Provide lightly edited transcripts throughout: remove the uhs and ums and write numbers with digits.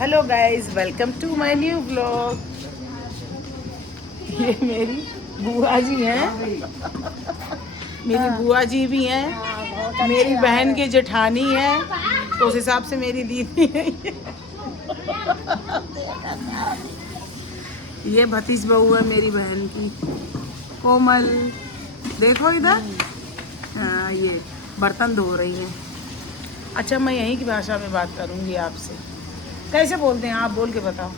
Hello guys, welcome to my new blog. ये मेरी बुआ जी हैं, मेरी बुआ जी भी हैं, मेरी बहन की जेठानी है, तो उस हिसाब से मेरी दीदी है। ये भतीज बहू है मेरी बहन की, कोमल। देखो इधर, हाँ, ये बर्तन धो रही हैं। अच्छा, मैं यहीं की भाषा में बात करूँगी आपसे। कैसे बोलते हैं आप, बोल के बताओ।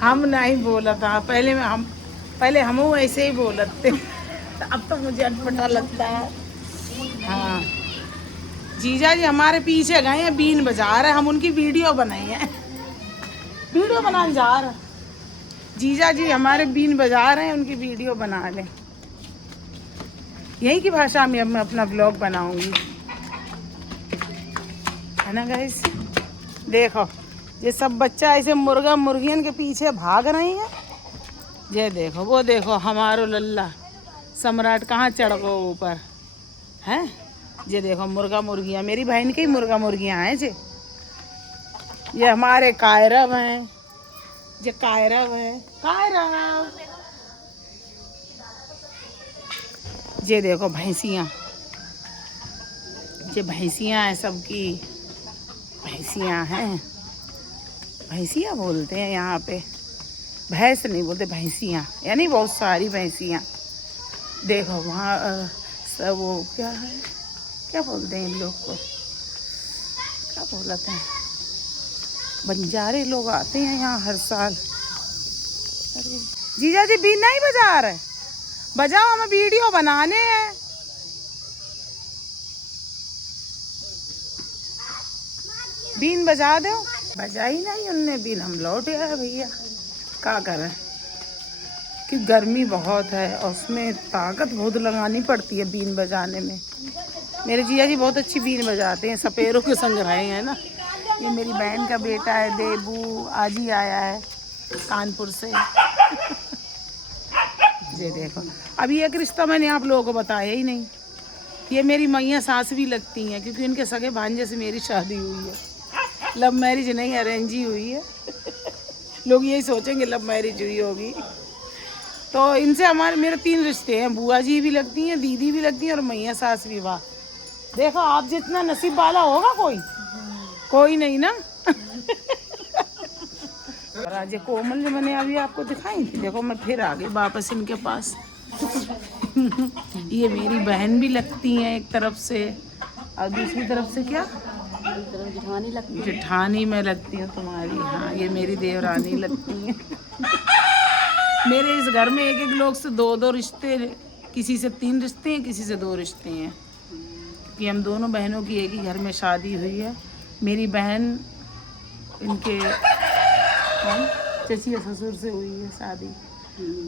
हम नहीं बोला था पहले, पहले हम ऐसे ही बोलते, अब तो मुझे अटपटा लगता है। हाँ, जीजा जी हमारे पीछे गए हैं, बीन बजा रहे हैं, हम उनकी वीडियो बनाई है, वीडियो बनाने जा रहे हैं। जीजा जी हमारे बीन बजा रहे हैं, उनकी वीडियो बना लें। यही की भाषा में अब मैं अपना ब्लॉग बनाऊंगी, है ना गाइस। देखो, ये सब बच्चा ऐसे मुर्गा मुर्गियन के पीछे भाग रही हैं। ये देखो, वो देखो हमारो लल्ला सम्राट कहाँ चढ़ गो ऊपर, हैं। ये देखो मुर्गा मुर्गियाँ, मेरी बहन की मुर्गा मुर्गियाँ हैं जी। ये हमारे कायरव हैं, ये कायरव है, कायरव। ये देखो भैंसियाँ, ये भैंसियाँ हैं, सबकी भैंसियाँ हैं। भैंसियाँ बोलते हैं यहाँ पे, भैंस नहीं बोलते, भैंसियाँ, यानी बहुत सारी भैंसियाँ। देखो वहाँ सब वो क्या है, क्या बोलते हैं इन लोग को, क्या बोलते हैं, बंजारे लोग आते हैं यहाँ हर साल। अरे जीजा जी बीन नहीं बजा रहे, बजाओ, हमें वीडियो बनाने हैं। बीन बजा दो। बजाई नहीं उनने बीन, हम लौट आए भैया, क्या करें कि गर्मी बहुत है और उसमें ताकत बहुत लगानी पड़ती है बीन बजाने में। मेरे जिया जी बहुत अच्छी बीन बजाते हैं, सपेरों के संग रहे हैं ना। ये मेरी बहन का बेटा है देबू, आज ही आया है कानपुर से। ये देखो, अभी एक रिश्ता मैंने आप लोगों को बताया ही नहीं। ये मेरी मैया सास भी लगती हैं, क्योंकि इनके सगे भांजे से मेरी शादी हुई है। लव मैरिज नहीं, अरेंज ही हुई है। लोग यही सोचेंगे लव मैरिज हुई होगी। तो इनसे हमारे मेरे 3 रिश्ते हैं, बुआ जी भी लगती हैं, दीदी भी लगती हैं और मैया सास भी। वाह, देखो आप जितना नसीब वाला होगा कोई नहीं ना। और आज ये कोमल जो मैंने अभी आपको दिखाई थी, देखो मैं फिर आ गई वापस इनके पास। ये मेरी बहन भी लगती हैं एक तरफ से, और दूसरी तरफ से क्या, जेठानी लगती है। जेठानी में लगती है तुम्हारी, हाँ। ये मेरी देवरानी लगती हैं। मेरे इस घर में एक एक लोग से 2-2 रिश्ते, किसी से 3 रिश्ते हैं, किसी से 2 रिश्ते हैं, क्योंकि हम दोनों बहनों की एक ही घर में शादी हुई है। मेरी बहन इनके चचिया ससुर से हुई है शादी,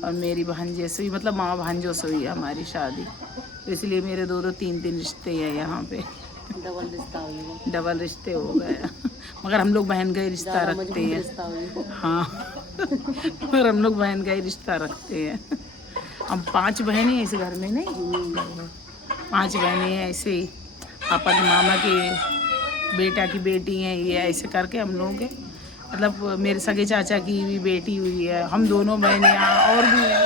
और मेरी भांजे से, मतलब माँ भांजों से हुई है हमारी शादी। तो इसलिए मेरे 2-2 3-3 रिश्ते हैं यहाँ पे, डबल रिश्ते हो गए। मगर हम लोग बहन का ही रिश्ता रखते हैं, हाँ। मगर हम लोग बहन का ही रिश्ता रखते हैं। हम 5 बहनें हैं इस घर में, नहीं 5 बहनें हैं ऐसे ही। पापा के मामा के बेटा की बेटी हैं, ये ऐसे करके हम लोगों के, मतलब मेरे सगे चाचा की भी बेटी हुई है, हम दोनों बहनें यहाँ और भी हैं,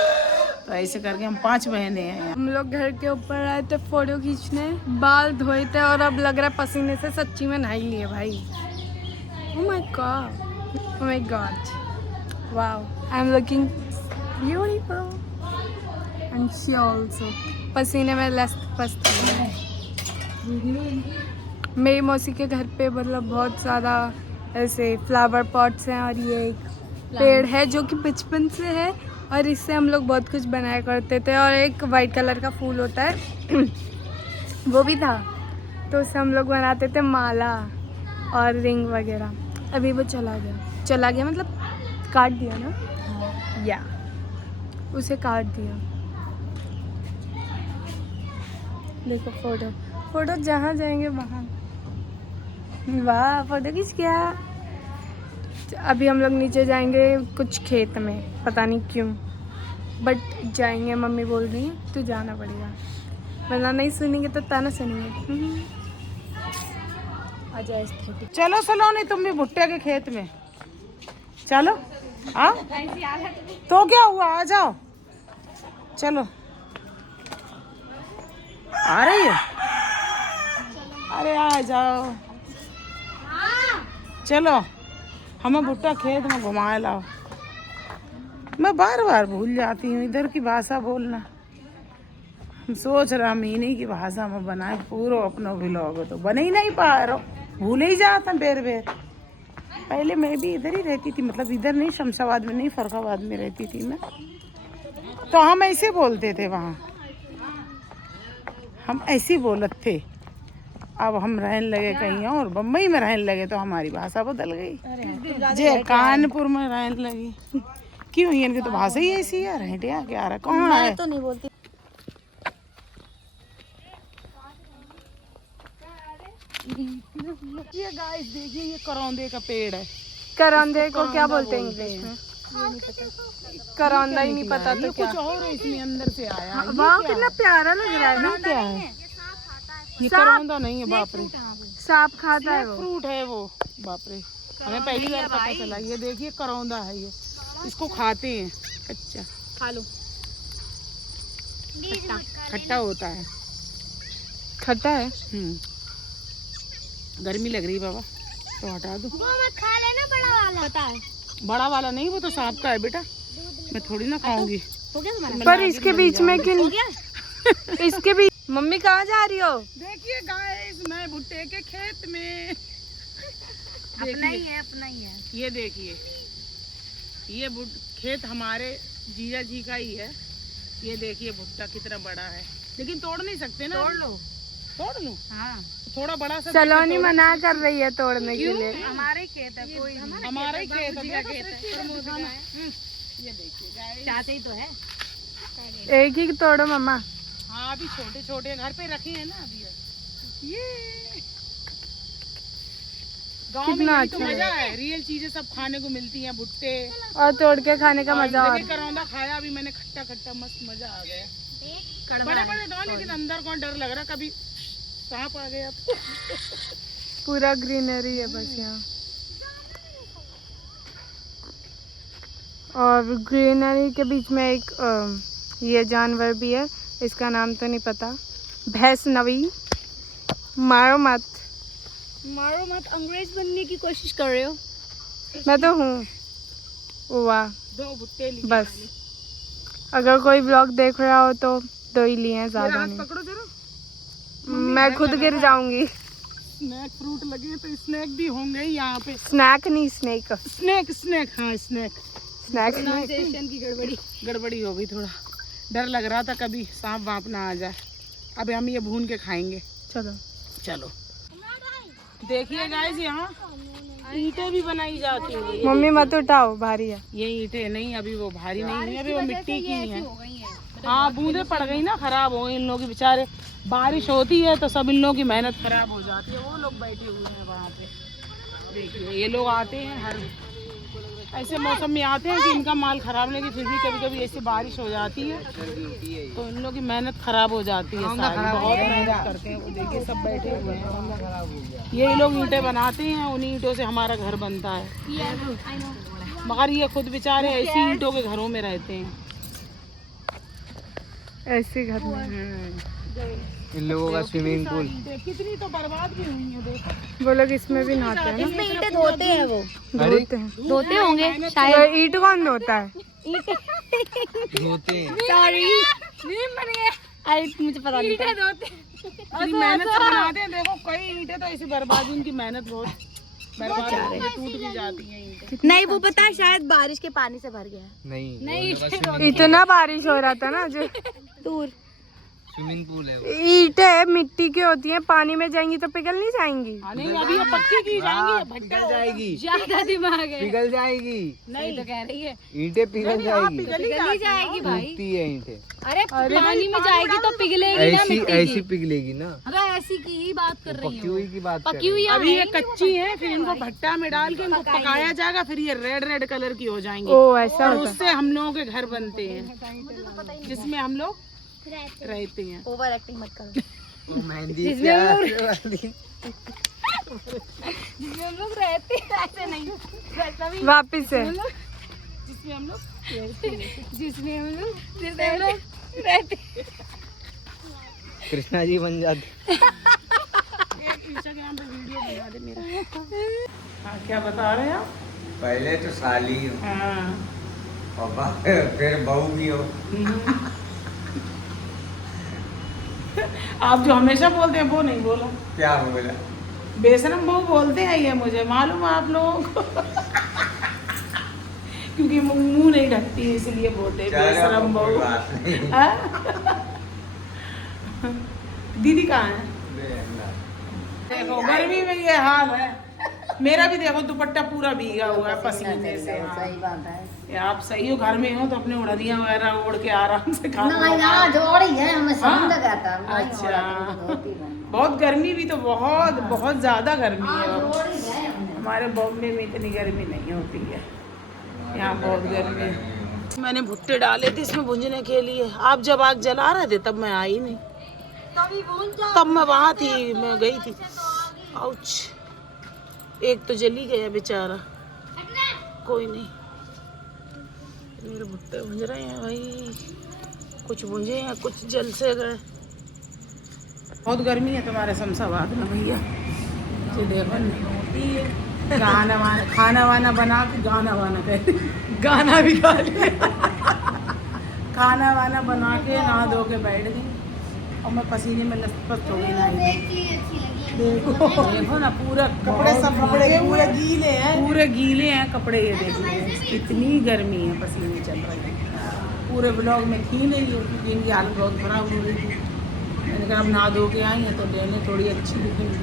तो ऐसे करके हम 5 बहनें हैं। हम लोग घर के ऊपर आए थे फोटो खींचने, बाल धोए थे और अब लग रहा है पसीने से सच्ची में नहा ही लिए भाई। Oh my god, oh my god, wow, I'm looking beautiful and she also। पसीने में लस्त-पस्त हो रहा है। मेरी मौसी के घर पे मतलब बहुत ज़्यादा ऐसे फ्लावर पॉट्स हैं, और ये एक पेड़ है जो कि बचपन से है, और इससे हम लोग बहुत कुछ बनाया करते थे। और एक वाइट कलर का फूल होता है वो भी था, तो उससे हम लोग बनाते थे माला और रिंग वगैरह। अभी वो चला गया मतलब काट दिया ना, या उसे काट दिया। देखो फोटो जहाँ जाएंगे वहाँ, वाह फोटो खींच गया। अभी हम लोग नीचे जाएंगे कुछ खेत में, पता नहीं क्यों, बट जाएंगे। मम्मी बोल रही है तो जाना पड़ेगा, वरना नहीं सुनेंगे तो ताना सुनेंगे। अजय एस्थेटिक। चलो सलोनी तुम भी भुट्टे के खेत में चलो। आ तो क्या हुआ, आ जाओ चलो। आ रही है, अरे आ जाओ चलो, हमें भुट्टा खेत में घुमाए लाओ। मैं बार बार भूल जाती हूँ इधर की भाषा बोलना। हम सोच रहा मीनी की भाषा में बनाए पूरा अपना व्लॉग, तो बने ही नहीं पा रहा, भूल ही जाता बेर बेर। पहले मैं भी इधर ही रहती थी, मतलब इधर नहीं, शमशाबाद में नहीं, फरुखाबाद में रहती थी मैं, तो हम ऐसे बोलते थे वहाँ, हम ऐसे बोलते थे। अब हम रहने लगे कहीं और, बम्बई में रहने लगे तो हमारी भाषा बदल गई। जे कानपुर में रहने लगी, क्यों इनकी तो भाषा ही ऐसी है। रहटिया क्या रहा, कौन है तो नहीं बोलती। ये गाइस देखिए, ये करौंदे का पेड़ है। करौंदे को क्या बोलते हैं इंग्लिश में? करौंदा ही नहीं पता तो क्या। कुछ और है इसमें, अंदर से आया। वाह कितना प्यारा लग रहा है ना। क्या है ये? करौंदा नहीं है, बाप रे, सांप खाता है वो। फ्रूट है वो, बाप रे, हमें पहली बार पता चला। ये देखिए करौंदा है ये, इसको खाते हैं कच्चा, खा लो। खट्टा होता है। खट्टा है। गर्मी लग रही बाबा, तो हटा दो। वो मत खा लेना, बड़ा वाला पता है। बड़ा वाला नहीं, वो तो सांप का है बेटा, मैं थोड़ी ना खाऊंगी। पर इसके बीच में किन इसके बीच मम्मी कहाँ जा रही हो? देखिए गाइस, मैं भुट्टे के खेत में। अपना ही है, अपना ही है। ये देखिए, ये खेत हमारे जीजा जी का ही है। ये देखिए भुट्टा कितना बड़ा है, लेकिन तोड़ नहीं सकते ना। तोड़ लो, तोड़ लो। हाँ, थोड़ा बड़ा सा। सलोनी मना कर रही है तोड़ने के लिए। हमारे खेत है, कोई हमारा ही खेत है। ये देखिए चाहते ही तो है, एक ही तोड़ो मम्मा। हाँ, अभी छोटे छोटे घर पे रखे हैं ना अभी। ये गांव में यही तो मजा है, रियल चीजें सब खाने को मिलती हैं, भुट्टे और तोड़ के खाने का मजा। और करौंदा खाया अभी मैंने, खट्टा खट्टा मस्त मजा आ गया। बड़े बड़े गाँव, लेकिन अंदर कौन डर लग रहा, कभी सांप आ गया। पूरा ग्रीनरी है बस यहाँ, और ग्रीनरी के बीच में एक ये जानवर भी है, इसका नाम तो नहीं पता। भैंस नवी। मारो मत, मारो मत, अंग्रेज बनने की कोशिश कर रहे हो। मैं तो हूँ। वाह, दो भुट्टे लिए बस। अगर कोई ब्लॉग देख रहा हो तो दो ही लिए हैं, ज्यादा नहीं। पकड़ो जरा, मैं खुद गिर जाऊंगी। स्नैक फ्रूट लगे तो स्नैक भी होंगे यहाँ पे। स्नैक नहीं, स्नेक। स्नैक स्नैक, हाँ स्नैक। स्नैक की गड़बड़ी हो गई, थोड़ा डर लग रहा था कभी सांप वाप ना आ जाए। अब हम ये भून के खाएंगे। चलो चलो। देखिए गाइस, यहाँ ईंटें भी बनाई जाती है। मम्मी मत उठाओ, भारी है। ये ईंटें नहीं, अभी वो भारी नहीं हुई, अभी वो मिट्टी की ही है। हाँ, बूंदे पड़ गई ना, खराब हो गई इन लोगों की। बेचारे बारिश होती है तो सब इन लोगों की मेहनत खराब हो जाती है। वो लोग बैठे हुए हैं वहाँ पे, देखिए ये लोग आते हैं हर ऐसे मौसम में आते हैं कि इनका माल खराब, लेकिन फिर भी कभी कभी ऐसे बारिश हो जाती है तो इन लोगों की मेहनत खराब हो जाती है। बहुत मेहनत करते हैं वो, देखिए सब बैठे हुए हैं। ये लोग ईंटें बनाते हैं, उन्हीं ईंटों से हमारा घर बनता है, मगर ये खुद बेचारे ऐसी ईंटों के घरों में रहते हैं, ऐसे घर में। इन लोगों का स्विमिंग पूल कितनी तो बर्बाद भी हुई है, देखो। वो लोग इसमें भी नहाते हैं। इसमें ईंटें धोते हैं, वो धोते हैं। धोते होंगे तो शायद। ईंट कौन धोता है? धोते हैं। सॉरी, मुझे पता नहीं था। अपनी मेहनत से बनाते हैं। देखो कई ईंटें तो ऐसी बर्बाद, उनकी मेहनत बहुत बर्बाद हो रही है, टूट भी जाती हैं ईंटें। नहीं, वो पता है शायद बारिश के पानी से भर गया। नहीं इतना बारिश हो रहा था ना जो दूर स्विमिंग पूल है वो। ईंटें मिट्टी की होती हैं, पानी में जाएंगी तो पिघल नहीं जाएंगी। नहीं, अभी ये पक्की की जाएंगी, पिघल जाएगी, ज्यादा दिमाग है। पिघल जाएगी। नहीं तो कह रही है, ईंटें पिघल जाएगी, पिघली जाएगी भाई। टूटती है ईंटें। अरे पानी में जाएगी तो पिघलेगी ना, ऐसी मिट्टी ऐसी पिघलेगी ना। अरे ऐसी की ही बात कर रही पकी हूँ। हुई की बात कर पकी हुई अभी ये कच्ची है, फिर इनको भट्टा में डाल के इनको पकाया जाएगा, फिर ये रेड रेड कलर की हो जाएंगी। ओ ऐसा और होता उससे हम लोगों के घर बनते हैं, जिसमें हम लोग रहते हैं। ओवर एक्टिंग मत करो। वो मेहंदी प्यार वाली। जिसमें हम लोग रहते हैं, ऐसे नहीं वैसा भी वापिस से जिसमें हम लोग रहते हैं। कृष्णा जी बन जाते। इंस्टाग्राम पे वीडियो बना दे मेरा। हाँ, क्या बता रहे हैं आप? पहले तो साली हो हाँ। और फिर बहू भी हो। आप जो हमेशा बोलते हैं वो नहीं बोला। क्या बोला? बेशरम बहू बोलते हैं ये, मुझे मालूम है आप लोगों को। क्योंकि मुंह नहीं ढकती है इसलिए बोलते हैं बेशरम कोई बहू। बात नहीं। हाँ? दीदी कहाँ है? देखो गर्मी में ये हाल है मेरा भी। देखो दुपट्टा पूरा भीगा हुआ है पसीने से। सही बात है। ये आप सही हो, घर में हो तो अपने उड़निया वगैरह ओढ़ के आराम से खा लो। नहीं यहाँ जोड़ी है, हमें हाँ? समझ आता है। नहीं अच्छा। हो रहा तो धोती बन। बहुत गर्मी भी तो बहुत बहुत ज्यादा गर्मी है। हाँ, जोड़ी है हमें। हमारे बॉम्बे में इतनी गर्मी नहीं होती है, यहाँ बहुत गर्मी है। मैंने भुट्टे डाले थे इसमें भुंजने के लिए। आप जब आग जला रहे थे तब मैं आई नहीं, तब मैं वहाँ थी, मैं गई थी। आउच, एक तो जली गया बेचारा। कोई नहीं, मेरे भुट्टे भुंज रहे हैं भाई। कुछ भुंजे हैं, कुछ जल से गए। बहुत गर्मी है तुम्हारे शमशाबाद में भैया। ये देखो न, खाना वाना बना के गाना वाना कर गाना भी गा लिया। खाना वाना बना के नहा धो के बैठ गई और मैं पसीने में लथपथ हो गई। ना देखो ना, पूरा कपड़े सब कपड़े पूरे गीले हैं, पूरे गीले हैं कपड़े। ये देखिए इतनी गर्मी है, पसीने चल रहे हैं। पूरे ब्लॉग में थी नहीं है क्योंकि इनकी हालत बहुत खराब हो रही थी। मैंने कहा अब नहा धो के आई हैं तो लेने थोड़ी अच्छी दिखेंगी।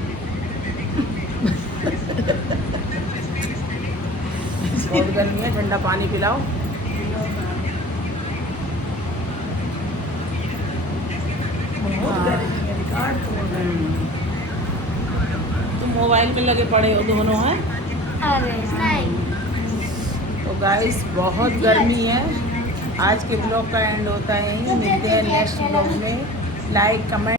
बहुत गर्मी है, ठंडा पानी पिलाओ। तुम मोबाइल पे लगे पड़े हो दोनों हैं। अरे नहीं, तो गाइस बहुत गर्मी है। आज के ब्लॉग का एंड होता है यहीं। मिलते हैं नेक्स्ट ब्लॉग में। Like comment